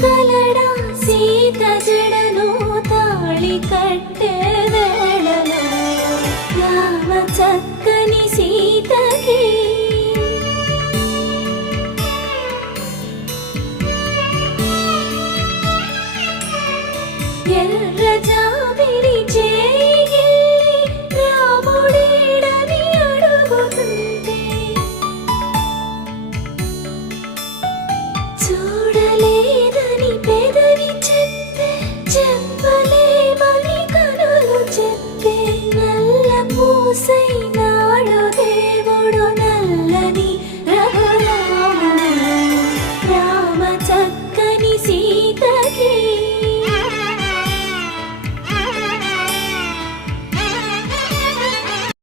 ಜಗಳಡ ಸೀತ ಜಡನು ತಾಳಿ ಕಟ್ಟೆದಳನು ಯಾವ ಚಕ್ಕನಿ ಸೀತಗೆ ಎಲ್ರ ಜಾ ஓசை